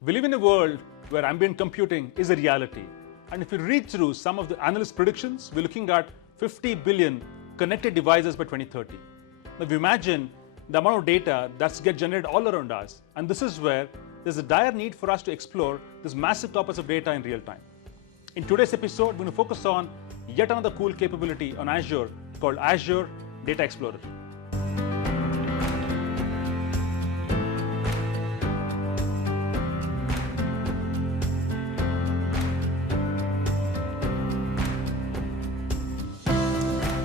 We live in a world where ambient computing is a reality. And if you read through some of the analyst predictions, we're looking at 50 billion connected devices by 2030. Now, if you imagine the amount of data that's get generated all around us, and this is where there's a dire need for us to explore this massive corpus of data in real time. In today's episode, we're going to focus on yet another cool capability on Azure called Azure Data Explorer.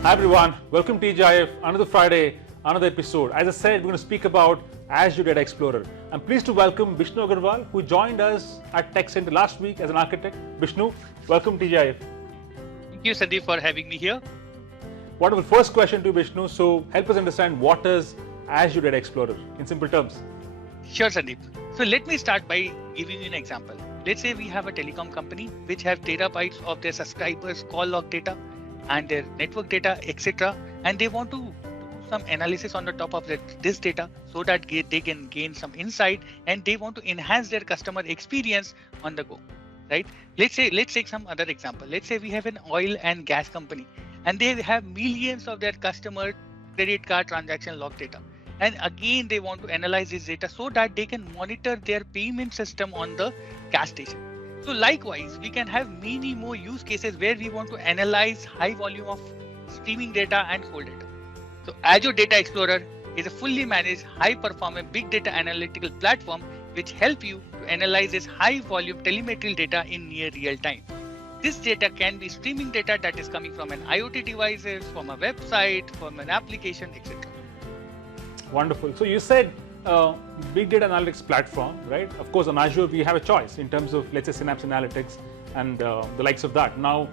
Hi everyone, welcome to TGIF, another Friday, another episode. As I said, we're going to speak about Azure Data Explorer. I'm pleased to welcome Vishnu Agarwal, who joined us at Tech Center last week as an architect. Vishnu, welcome to TGIF. Thank you, Sandeep, for having me here. Wonderful. First question to Vishnu. So help us understand, what is Azure Data Explorer in simple terms? Sure, Sandeep. So let me start by giving you an example. Let's say we have a telecom company which have terabytes of their subscribers' call log data and their network data, etc. And they want to do some analysis on the top of this data so that they can gain some insight, and they want to enhance their customer experience on the go, right? Let's take some other example. Let's say we have an oil and gas company and they have millions of their customer credit card transaction log data. And again, they want to analyze this data so that they can monitor their payment system on the gas station. So likewise, we can have many more use cases where we want to analyze high volume of streaming data and cold data. So Azure Data Explorer is a fully managed, high performing big data analytical platform which help you to analyze this high volume telemetry data in near real time. This data can be streaming data that is coming from an IoT devices, from a website, from an application, etc. Wonderful. So you said big data analytics platform, right? Of course, on Azure, we have a choice in terms of, let's say, Synapse Analytics and the likes of that. Now,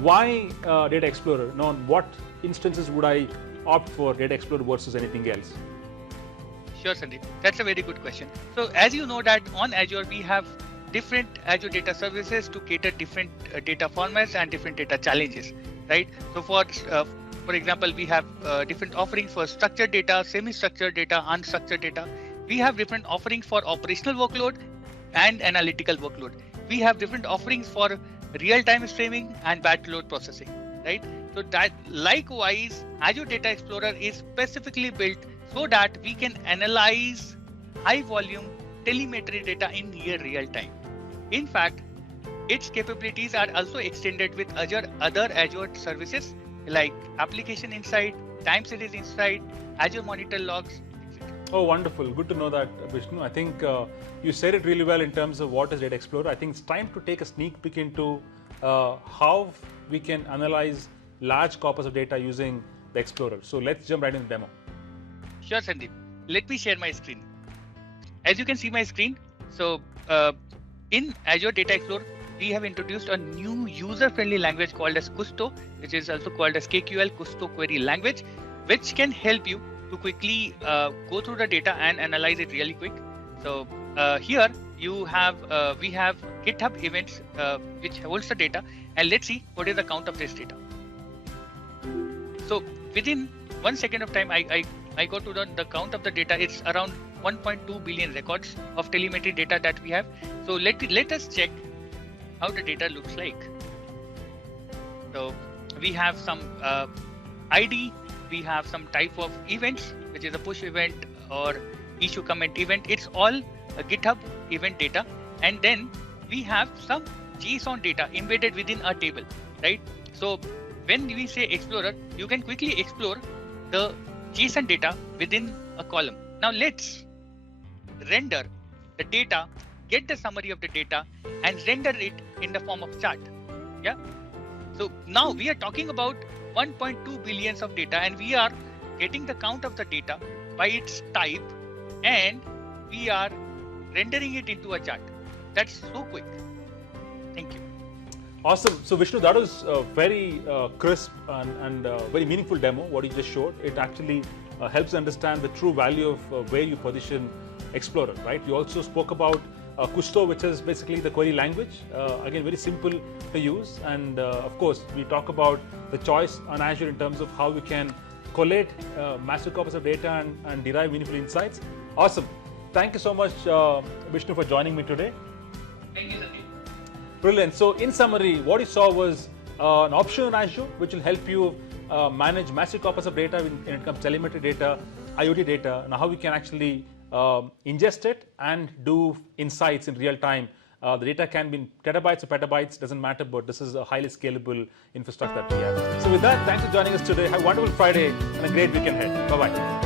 why Data Explorer? Now, what instances would I opt for Data Explorer versus anything else? Sure, Sandeep. That's a very good question. So as you know that on Azure, we have different Azure data services to cater different data formats and different data challenges, right? So for example, we have different offerings for structured data, semi-structured data, unstructured data. We have different offerings for operational workload and analytical workload. We have different offerings for real-time streaming and batch load processing, right? So that likewise, Azure Data Explorer is specifically built so that we can analyze high volume telemetry data in near real time. In fact, its capabilities are also extended with other Azure services like Application Insight, Time Series Insight, Azure Monitor Logs, etc. Oh, wonderful. Good to know that, Vishnu. I think you said it really well in terms of what is Data Explorer. I think it's time to take a sneak peek into how we can analyze large corpus of data using the Explorer. So let's jump right into the demo. Sure, Sandeep. Let me share my screen. As you can see my screen, so in Azure Data Explorer, we have introduced a new user-friendly language called as Kusto, which is also called as KQL Kusto Query Language, which can help you to quickly go through the data and analyze it really quick. So here we have GitHub events which holds the data, and let's see what is the count of this data. So within 1 second of time, I go to the count of the data. It's around 1.2 billion records of telemetry data that we have. So let us check how the data looks like. So we have some ID, we have some type of events, which is a push event or issue comment event. It's all a GitHub event data. And then we have some JSON data embedded within a table, right? So when we say Explorer, you can quickly explore the JSON data within a column. Now let's render the data, get the summary of the data, and render it in the form of chart. Yeah. So now we are talking about 1.2 billions of data, and we are getting the count of the data by its type, and we are rendering it into a chart. That's so quick. Thank you. Awesome. So Vishnu, that was a very crisp and very meaningful demo, what you just showed. It actually helps understand the true value of where you position Explorer, right? You also spoke about Kusto, which is basically the query language. Again, very simple to use. And of course, we talk about the choice on Azure in terms of how we can collate massive corpus of data and derive meaningful insights. Awesome. thank you so much, Vishnu, for joining me today. Thank you, Sandeep. Brilliant. So in summary, what you saw was an option on Azure, which will help you manage massive corpus of data when it comes to telemetry data, IoT data, and how we can actually ingest it and do insights in real time. The data can be in terabytes or petabytes, doesn't matter, but this is a highly scalable infrastructure that we have. So with that, thanks for joining us today. Have a wonderful Friday and a great weekend ahead. Bye-bye.